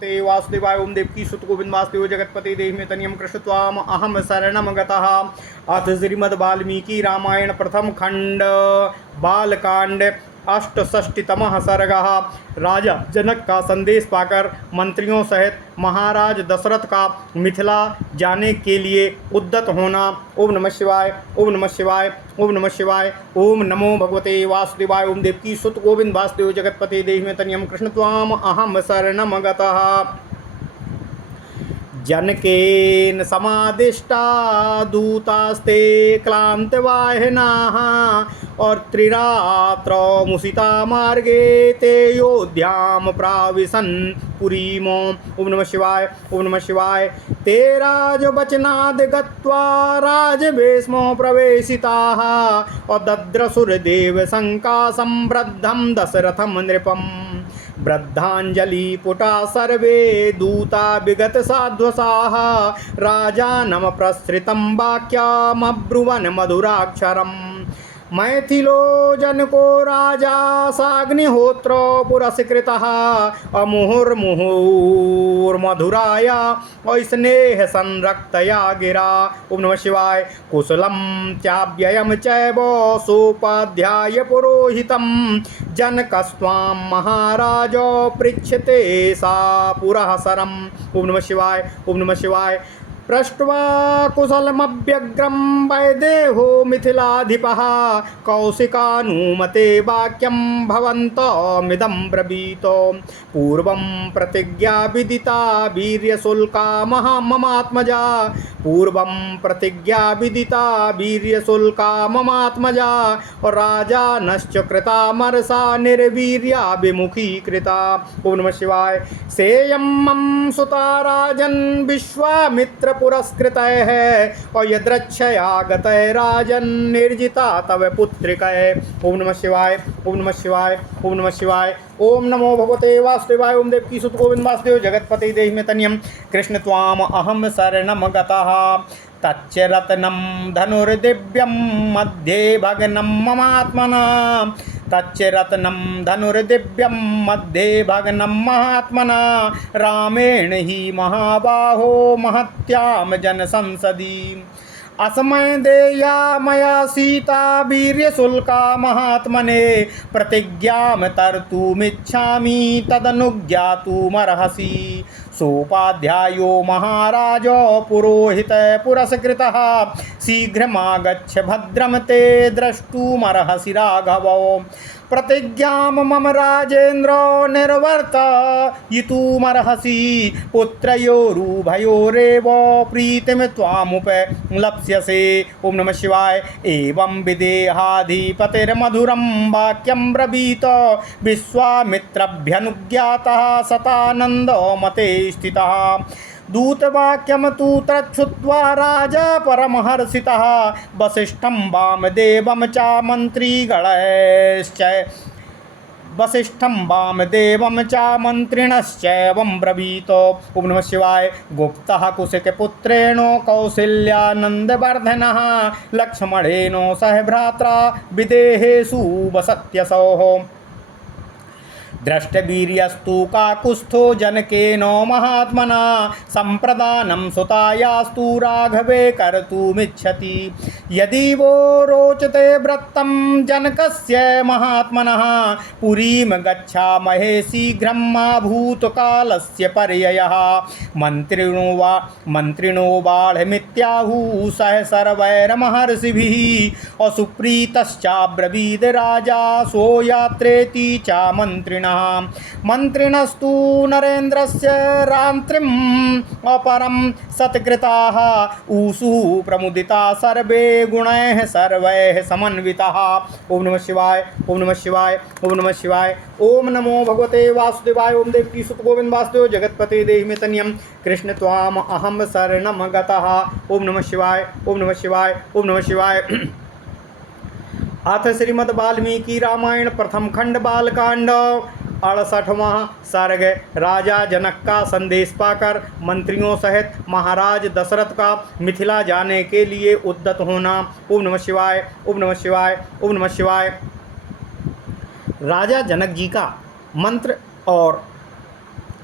भगवते वासुदेवाय। ओम देवकी सुत गोविंद वासुदेव जगतपते देहि में तनियम कृष्ण त्वाम अहम शरणम गतः। अथ श्रीमद् वाल्मीकि रामायण प्रथम खंड बालकांड अष्टषष्टितमः सर्गः। राजा जनक का संदेश पाकर मंत्रियों सहित महाराज दशरथ का मिथिला जाने के लिए उद्यत होना। ओम नमः शिवाय, ओम नमः शिवाय, ओम नमः शिवाय। ओम नमो भगवते वासुदेवाय। ओम देवकी सुत गोविंद वासुदेव जगतपते देहि में तनियम कृष्ण त्वाम अहम शरणम गतः। जनकेन समादिष्टा दूतास्ते क्लांतवाहिनाः और त्रिरात्रौ मुसिता मार्गे ते योध्याम प्राविशन् पुरीम्। ओम नमः शिवाय, ओम नमः शिवाय। ते राजवचनाद् गत्वा राजवेश्मो प्रवेशिताः और दद्रसुरदेव शङ्कासं वृद्धं दशरथं नृपम्। वृद्धांजलिपुटा सर्वे दूता विगत साध्वसाः राजानम प्रसृतं वाक्यमब्रुवन् मधुराक्षरम्। मैथिलो जनको राजा साग्निहोत्रो पुरस्कृतः अमुहुर्मुहुर्मधुराया स्नेह संरक्तया गिरा। ओम नमः शिवाय। कुशलं चाव्ययं चैव सोपाध्याय पुरोहितं जनकस्त्वां महाराजो पृच्छते सा पुरःसरम्। ओम नमः शिवाय, ओम नमः शिवाय। पृष्ट्वा कुशलमव्यग्रं वैदेहो मिथिलाधिपः कौशिकानुमते वाक्यं भवन्तमिदं ब्रवीतो। पूर्वं प्रतिज्ञा विदिता वीर्यशुल्का ममात्मजा। पूर्वं प्रतिज्ञा विदिता वीर्यशुल्का ममात्मजा और राजानश्च कृता मर्षा निर्वीर्या विमुखी कृता। ओम नमः शिवाय। सेयं मम सुता राजन् विश्वामित्र पुरस्कृतः और यदृच्छया गतः राजन् निर्जिता तव पुत्रिकः। ओम नमः शिवाय, ओम नमः शिवाय, ओम नमः शिवाय। ओम नमो भगवते वासुदेवाय। ओम देवकी सुत गोविंद वासुदेव जगतपते देहि में तनियम कृष्ण त्वाम अहम शरणम गतः। तच्च रत्नं धनुर्दिव्यं मध्ये भग्नं ममात्मना। तच्च रत्नं धनुर्दिव्यं मध्ये भग्नं महात्मना रामेण हि महाबाहो महत्यां जनसंसदि। असमय देया मया सीता वीर्यशुल्का महात्मने प्रतिज्ञां तर्तुमिच्छामि तदनुज्ञातुमर्हसि। सोपाध्यायो महाराजो पुरोहित पुरस्कृतः शीघ्रमागच्छ भद्रं ते द्रष्टुमर्हसि राघवो। प्रतिज्ञां मम राजेन्द्र निर्वर्तयितुमर्हसि पुत्रयोरुभयोरेव प्रीतिं त्वामुपलप्स्यसे। ओम नमः शिवाय। एवं विदेहाधिपतिर्मधुरं वाक्यं ब्रवीत विश्वामित्रभ्यनुज्ञातः सतानन्दो मते स्थितः। दूतवाक्यम तु तच्छ्रुत्वा राजा परमहर्षितः वसिष्ठं वामदेवं च मन्त्रीगणश्च वसिष्ठं वामदेवं च मन्त्रिणश्चैवं ब्रवीत। ओम नमः शिवाय। गुप्तः कुशिकपुत्रेण कौसल्यानन्दवर्धनः लक्ष्मणेन सह भ्रात्रा विदेहेषु वसत्यसोः। दृष्टवीर्यस्तु काकुत्स्थो जनकेन महात्मना संप्रदानं सुतायास्तु राघवे कर्तुमिच्छति। यदि वो रोचते वृत्तं जनकस्य महात्मनः पुरीं गच्छामहे शीघ्रं मा भूतकालस्य पर्ययः। मन्त्रिणो बाढमित्याहुः सह सर्वैर्महर्षिभिः असुप्रीतश्चाब्रवीद राजा सो यात्रेति च मन्त्रिणः। मन्त्रिणस्तु नरेन्द्रस्य रात्रिम् अपरं सत्कृताः ऊषु प्रमुदिता सर्वे गुणैः सर्वैः समन्विताः। ओम नमः शिवाय, ओम नमः शिवाय, ओम नमः शिवाय। ओम नमो भगवते वासुदेवाय। ओम देवकी सुत गोविंद वासुदेव जगतपते देहि में तनियम कृष्ण त्वाम अहम शरणम गतः। ओम नमः शिवाय, ओम नमः शिवाय, ओम नमः शिवाय। अथ श्रीमद् वाल्मीकि रामायण प्रथम खंड बालकांड 68वां सर्ग। राजा जनक का संदेश पाकर मंत्रियों सहित महाराज दशरथ का मिथिला जाने के लिए उद्यत होना। ओम नमः शिवाय, ओम नमः शिवाय, ओम नमः शिवाय। राजा जनक जी का मंत्र और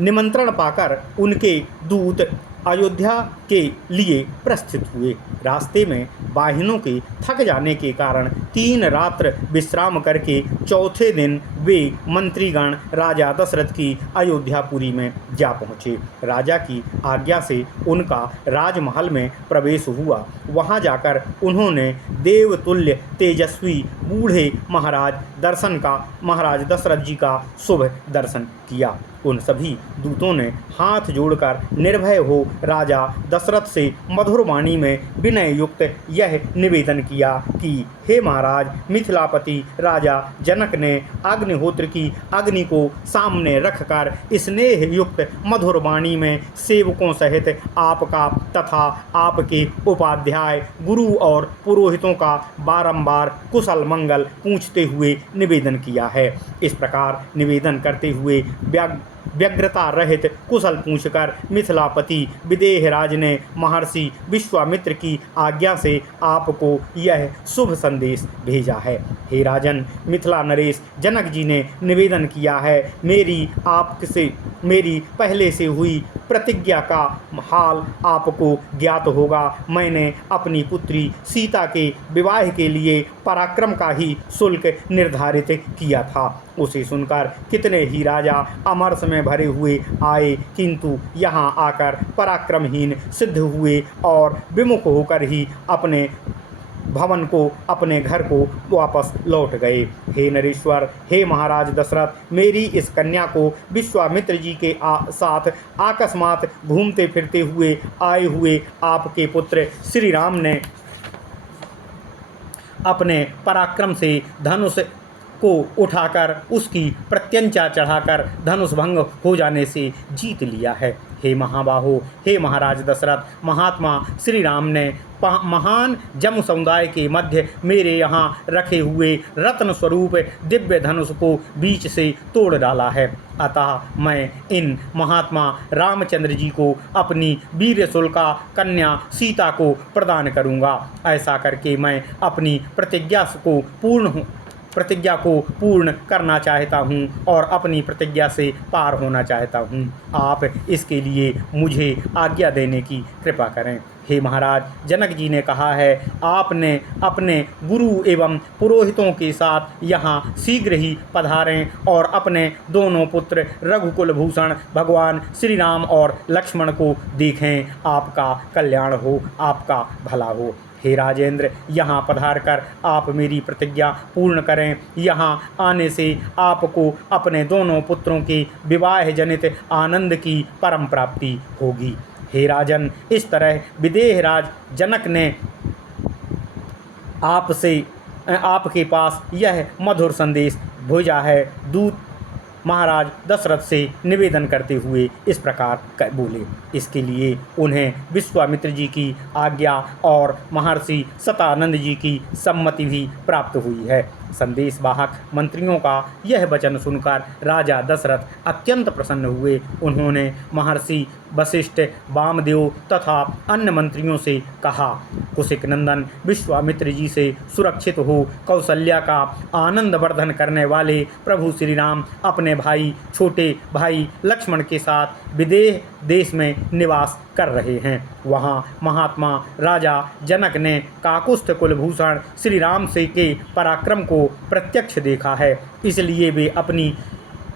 निमंत्रण पाकर उनके दूत अयोध्या के लिए प्रस्थित हुए। रास्ते में वाहनों के थक जाने के कारण 3 रात्र विश्राम करके चौथे दिन वे मंत्रीगण राजा दशरथ की अयोध्यापुरी में जा पहुँचे। राजा की आज्ञा से उनका राजमहल में प्रवेश हुआ। वहां जाकर उन्होंने देवतुल्य तेजस्वी बूढ़े महाराज दशरथ जी का शुभ दर्शन किया। उन सभी दूतों ने हाथ जोड़कर निर्भय हो राजा दशरथ से मधुर वाणी में विनय युक्त यह निवेदन किया कि हे महाराज, मिथिलापति राजा जनक ने अग्निहोत्र की अग्नि को सामने रखकर स्नेह युक्त मधुर वाणी में सेवकों सहित आपका तथा आपके उपाध्याय गुरु और पुरोहितों का बारंबार कुशल मंगल पूछते हुए निवेदन किया है। इस प्रकार निवेदन करते हुए व्यग्रता रहित कुशल पूछकर मिथिलापति विदेहराज ने महर्षि विश्वामित्र की आज्ञा से आपको यह शुभ संदेश भेजा है। हे राजन, मिथिला नरेश जनक जी ने निवेदन किया है, मेरी पहले से हुई प्रतिज्ञा का हाल आपको ज्ञात होगा। मैंने अपनी पुत्री सीता के विवाह के लिए पराक्रम का ही शुल्क निर्धारित किया था। उसे सुनकर कितने ही राजा अमरस में भरे हुए आए, किंतु यहाँ आकर पराक्रमहीन सिद्ध हुए और विमुख होकर ही अपने भवन को, अपने घर को वापस लौट गए। हे नरेश्वर, हे महाराज दशरथ, मेरी इस कन्या को विश्वामित्र जी के साथ अकस्मात घूमते फिरते हुए आए हुए आपके पुत्र श्री राम ने अपने पराक्रम से धनुष को उठाकर उसकी प्रत्यंचा चढ़ाकर धनुष भंग हो जाने से जीत लिया है। हे महाबाहो, हे महाराज दशरथ, महात्मा श्री राम ने महान जम समुदाय के मध्य मेरे यहाँ रखे हुए रत्न स्वरूप दिव्य धनुष को बीच से तोड़ डाला है। अतः मैं इन महात्मा रामचंद्र जी को अपनी वीर शुल्का कन्या सीता को प्रदान करूँगा। ऐसा करके मैं अपनी प्रतिज्ञा को पूर्ण करना चाहता हूँ और अपनी प्रतिज्ञा से पार होना चाहता हूँ। आप इसके लिए मुझे आज्ञा देने की कृपा करें। हे महाराज, जनक जी ने कहा है, आपने अपने गुरु एवं पुरोहितों के साथ यहाँ शीघ्र ही पधारें और अपने दोनों पुत्र रघुकुल भूषण भगवान श्री राम और लक्ष्मण को देखें। आपका कल्याण हो, आपका भला हो। हे राजेंद्र, यहाँ पधार कर आप मेरी प्रतिज्ञा पूर्ण करें। यहाँ आने से आपको अपने दोनों पुत्रों के विवाह जनित आनंद की परम प्राप्ति होगी। हे राजन, इस तरह विदेहराज जनक ने आपके पास यह मधुर संदेश भेजा है। दूत महाराज दशरथ से निवेदन करते हुए इस प्रकार बोले। इसके लिए उन्हें विश्वामित्र जी की आज्ञा और महर्षि शतानंद जी की सम्मति भी प्राप्त हुई है। संदेश वाहक मंत्रियों का यह वचन सुनकर राजा दशरथ अत्यंत प्रसन्न हुए। उन्होंने महर्षि वशिष्ठ, वामदेव तथा अन्य मंत्रियों से कहा, कुशिक नंदन विश्वामित्र जी से सुरक्षित हो कौशल्या का आनंद वर्धन करने वाले प्रभु श्री राम अपने छोटे भाई लक्ष्मण के साथ विदेह देश में निवास कर रहे हैं। वहाँ महात्मा राजा जनक ने काकुस्थ कुलभूषण श्री राम से के पराक्रम को प्रत्यक्ष देखा है, इसलिए वे अपनी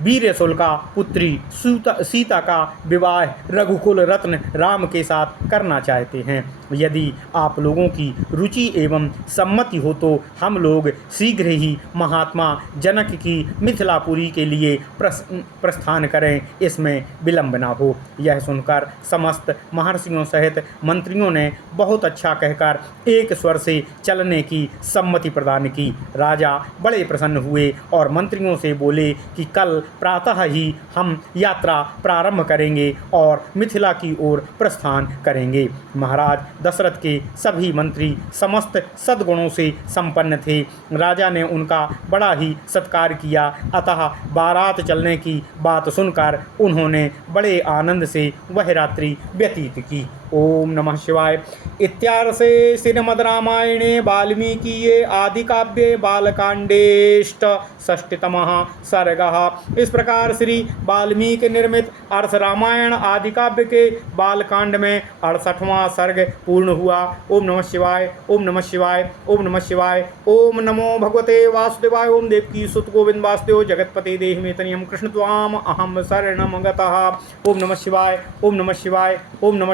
वीर शुल्का पुत्री सीता का विवाह रघुकुल रत्न राम के साथ करना चाहते हैं। यदि आप लोगों की रुचि एवं सम्मति हो तो हम लोग शीघ्र ही महात्मा जनक की मिथिलापुरी के लिए प्रस्थान करें, इसमें विलंब ना हो। यह सुनकर समस्त महर्षियों सहित मंत्रियों ने बहुत अच्छा कहकर एक स्वर से चलने की सम्मति प्रदान की। राजा बड़े प्रसन्न हुए और मंत्रियों से बोले कि कल प्रातः ही हम यात्रा प्रारंभ करेंगे और मिथिला की ओर प्रस्थान करेंगे। महाराज दशरथ के सभी मंत्री समस्त सद्गुणों से संपन्न थे। राजा ने उनका बड़ा ही सत्कार किया, अतः बारात चलने की बात सुनकर उन्होंने बड़े आनंद से वह रात्रि व्यतीत की। ओम नमः शिवाय। इत्यार्षे श्रीमद्रामायणे वाल्मीकिये आदिकाव्ये बालकांडेष्टषष्टितमः सर्गः। इस प्रकार श्री वाल्मीकि निर्मित अर्थ रामायण आदिकाव्य के बालकांड में 68वां सर्ग पूर्ण हुआ। ओम नमः शिवाय, ओम नमः शिवाय, ओम नमः शिवाय। ओम नमो भगवते वासुदेवाय। ओम देवकी सुत गोविंद वासुदेव जगतपते देहि मे तनियम कृष्ण त्वाम अहम शरणम गतः। ओम नमः शिवाय, ओम नमः शिवाय, ओम नमः